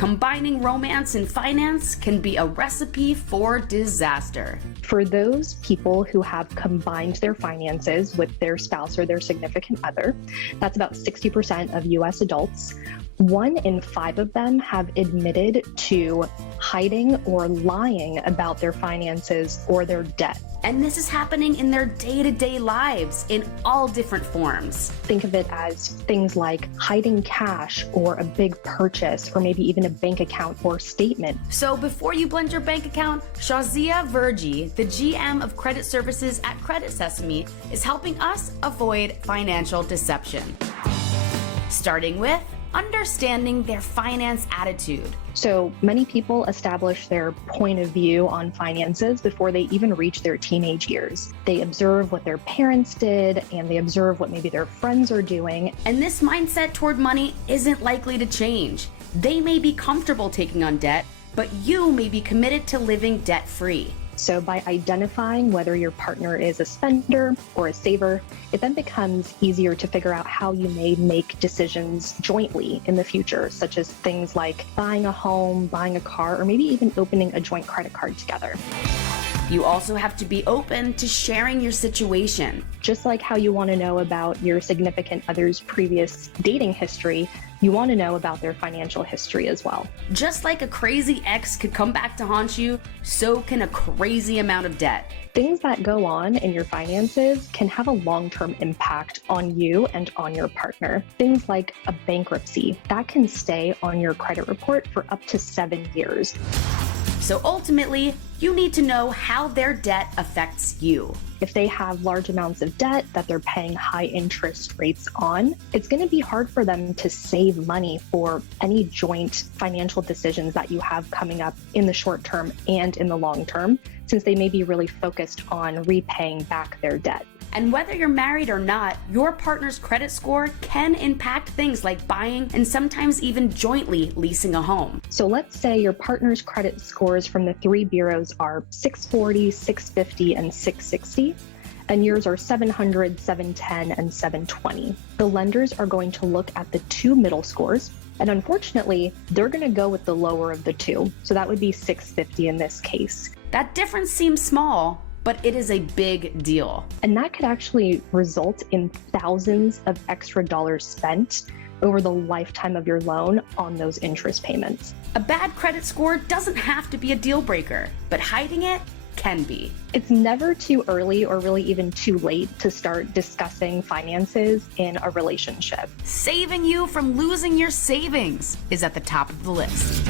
Combining romance and finance can be a recipe for disaster. For those people who have combined their finances with their spouse or their significant other, that's about 60% of US adults. 1 in 5 of them have admitted to hiding or lying about their finances or their debt. And this is happening in their day-to-day lives in all different forms. Think of it as things like hiding cash or a big purchase or maybe even a bank account or statement. So before you blend your bank account, Shazia Verji, the GM of Credit Services at Credit Sesame, is helping us avoid financial deception. Starting with understanding their finance attitude. So many people establish their point of view on finances before they even reach their teenage years. They observe what their parents did and they observe what maybe their friends are doing. And this mindset toward money isn't likely to change. They may be comfortable taking on debt, but you may be committed to living debt-free. So by identifying whether your partner is a spender or a saver, it then becomes easier to figure out how you may make decisions jointly in the future, such as things like buying a home, buying a car, or maybe even opening a joint credit card together. You also have to be open to sharing your situation. Just like how you want to know about your significant other's previous dating history, you want to know about their financial history as well. Just like a crazy ex could come back to haunt you, so can a crazy amount of debt. Things that go on in your finances can have a long-term impact on you and on your partner. Things like a bankruptcy, that can stay on your credit report for up to 7 years. So ultimately, you need to know how their debt affects you. If they have large amounts of debt that they're paying high interest rates on, it's going to be hard for them to save money for any joint financial decisions that you have coming up in the short term and in the long term, since they may be really focused on repaying back their debt. And whether you're married or not, your partner's credit score can impact things like buying and sometimes even jointly leasing a home. So let's say your partner's credit scores from the 3 bureaus are 640, 650, and 660, and yours are 700, 710, and 720. The lenders are going to look at the 2 middle scores, and unfortunately, they're going to go with the lower of the 2. So that would be 650 in this case. That difference seems small, but it is a big deal. And that could actually result in thousands of extra dollars spent over the lifetime of your loan on those interest payments. A bad credit score doesn't have to be a deal breaker, but hiding it can be. It's never too early or really even too late to start discussing finances in a relationship. Saving you from losing your savings is at the top of the list.